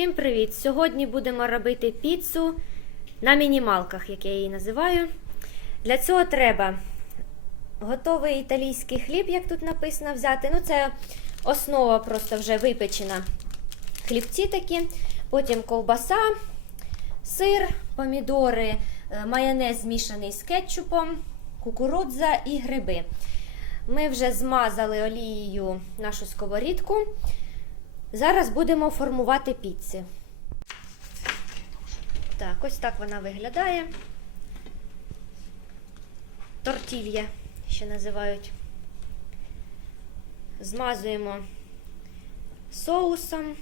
Всім привіт! Сьогодні будемо робити піцу на мінімалках, як я її називаю. Для цього треба готовий італійський хліб, як тут написано, взяти. Ну, це основа просто вже випечена. Хлібці такі, потім ковбаса, сир, помідори, е, майонез змішаний з кетчупом, кукурудза і гриби. Ми вже змазали олією нашу сковорідку. Зараз будемо формувати піци. Так, ось так вона виглядає. Тортілья ще називають. Змазуємо соусом.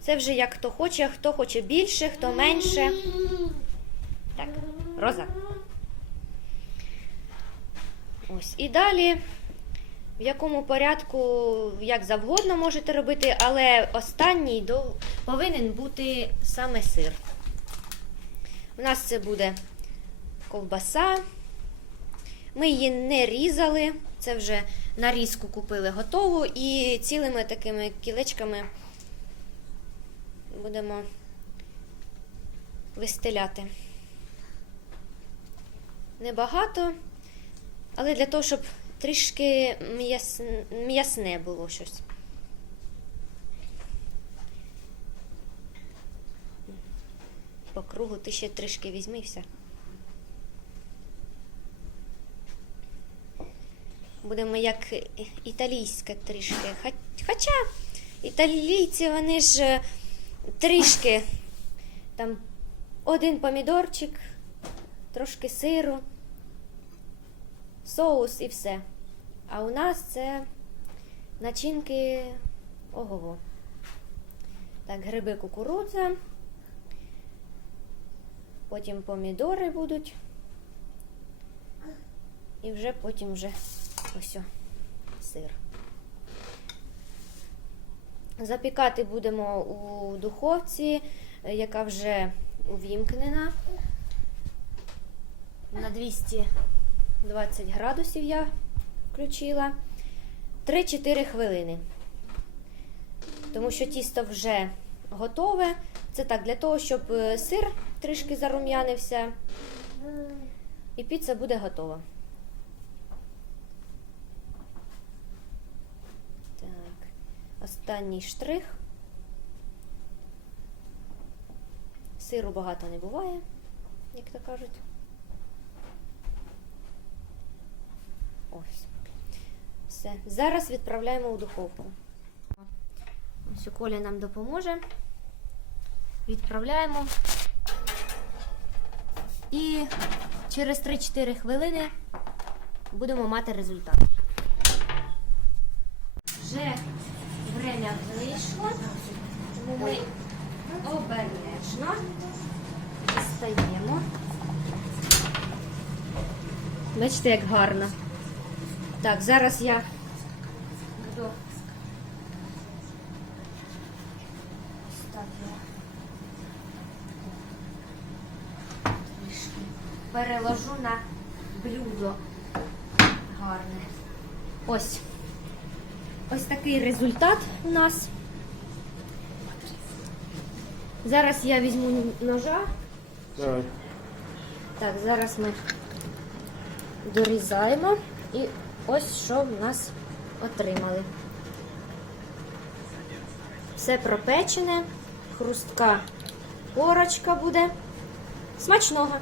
Це вже як хто хоче, хто хоче більше, хто менше. Так, роза. Ось. І далі, в якому порядку, як завгодно можете робити, але останній до... повинен бути саме сир. У нас це буде ковбаса. Ми її не різали, це вже нарізку купили готову і цілими такими кілечками будемо вистеляти. Небагато. Але для того, щоб трішки м'ясне, було щось. По кругу ти ще трішки візьми і все. Будемо як італійська трішки. Хоча італійці вони ж е, трішки там один помідорчик, трошки сиру соус і все. А у нас це начинки ого-го. Так, гриби кукурудза. Потім помідори будуть. І вже потім вже ось сир. Запікати будемо у духовці, е, яка вже увімкнена на 200 20 градусів я включила. 3-4 хвилини. Тому що тісто вже готове. Це так, для того, щоб е, сир трішки зарум'янився. І піца буде готова. Так, останній штрих. Сиру багато не буває, як то кажуть. Ось. Все. Зараз відправляємо у духовку. Ось Коля нам допоможе. Відправляємо. І через 3-4 хвилини будемо мати результат. Вже время вийшло, тому ми обережно дістаємо. Бачите, як гарно. Так, зараз я буду трішки переложу на блюдо гарне. Ось. Ось такий результат у нас. Зараз я візьму ножа. Давай. Так, зараз ми дорізаємо і ось що в нас отримали. Все пропечене, хрустка корочка буде. Смачного!